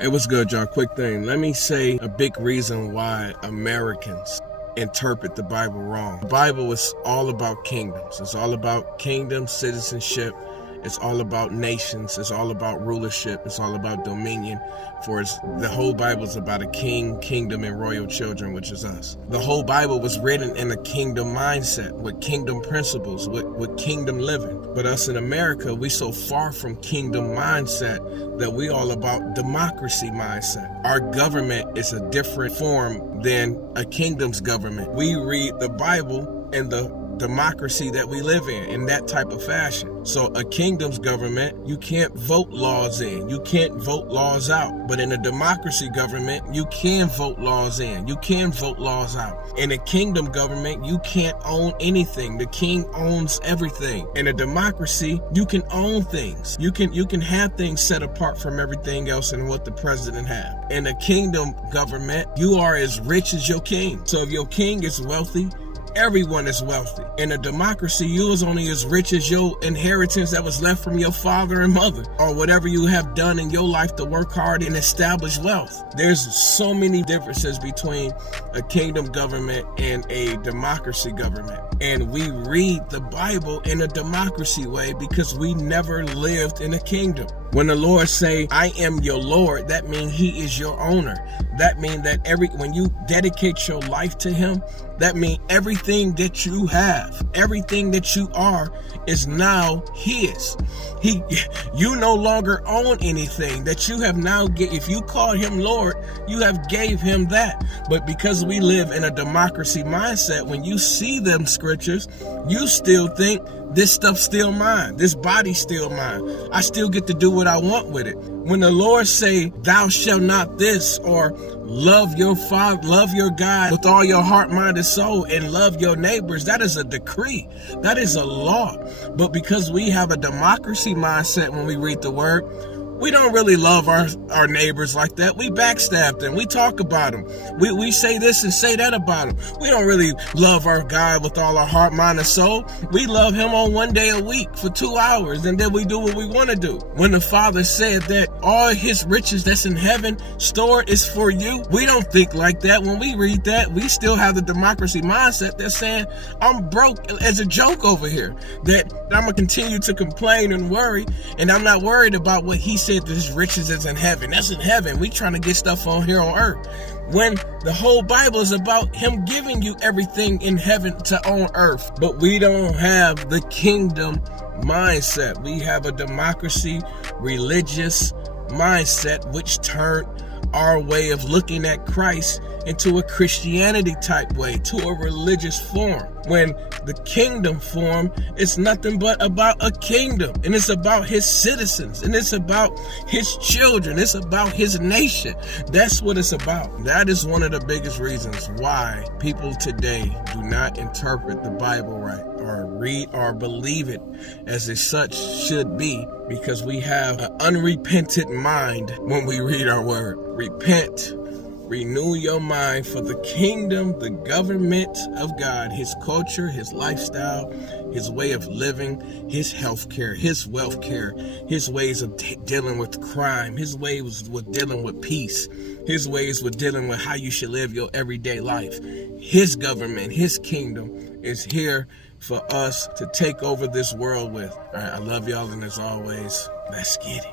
Hey, what's good, y'all? Quick thing. Let me say a big reason why Americans interpret the Bible wrong. The Bible is all about kingdoms. It's all about kingdom citizenship. It's all about nations. It's all about rulership. It's all about dominion. The whole Bible is about a king, kingdom, and royal children, which is us. The whole Bible was written in a kingdom mindset, with kingdom principles, with kingdom living. But us in America, we so far from kingdom mindset that we all about democracy mindset. Our government is a different form than a kingdom's government. We read the Bible and the democracy that we live in that type of fashion. So a kingdom's government, you can't vote laws in, you can't vote laws out. But in a democracy government, you can vote laws in, you can vote laws out. In a kingdom government, you can't own anything. The king owns everything. In a democracy, you can own things. You can have things set apart from everything else and what the president have. In a kingdom government, you are as rich as your king. So if your king is wealthy, everyone is wealthy. In a democracy, you is only as rich as your inheritance that was left from your father and mother, or whatever you have done in your life to work hard and establish wealth. There's so many differences between a kingdom government and a democracy government. And we read the Bible in a democracy way because we never lived in a kingdom. When the Lord say, I am your Lord, that means he is your owner. That means that when you dedicate your life to him, that means everything that you have, everything that you are is now his. You no longer own anything that you have now. If you call him Lord, you have gave him that. But because we live in a democracy mindset, when you see them scriptures, you still think this stuff's still mine. This body's still mine. I still get to do what I want with it. When the Lord say, thou shalt not this, or love your father, love your God with all your heart, mind, and soul, and love your neighbors, that is a decree. That is a law. But because we have a democracy mindset when we read the word, we don't really love our neighbors like that. We backstab them. We talk about them. We say this and say that about them. We don't really love our God with all our heart, mind, and soul. We love him on one day a week for 2 hours, and then we do what we want to do. When the Father said that all his riches that's in heaven stored is for you, we don't think like that. When we read that, we still have the democracy mindset that's saying, I'm broke as a joke over here, that I'm going to continue to complain and worry, and I'm not worried about what he said that his riches is in heaven. That's in heaven. We trying to get stuff on here on earth. When the whole Bible is about him giving you everything in heaven to own earth. But we don't have the kingdom mindset. We have a democracy, religious mindset, which turned our way of looking at Christ into a Christianity type way, to a religious form. When the kingdom form is nothing but about a kingdom, and it's about his citizens, and it's about his children, it's about his nation. That's what it's about. That is one of the biggest reasons why people today do not interpret the Bible right, or read or believe it as it such should be, because we have an unrepentant mind when we read our word. Repent. Renew your mind for the kingdom, the government of God, his culture, his lifestyle, his way of living, his health care, his wealth care, his ways of dealing with crime, his ways with dealing with peace, his ways with dealing with how you should live your everyday life. His government, his kingdom is here for us to take over this world with. All right, I love y'all, and as always, let's get it.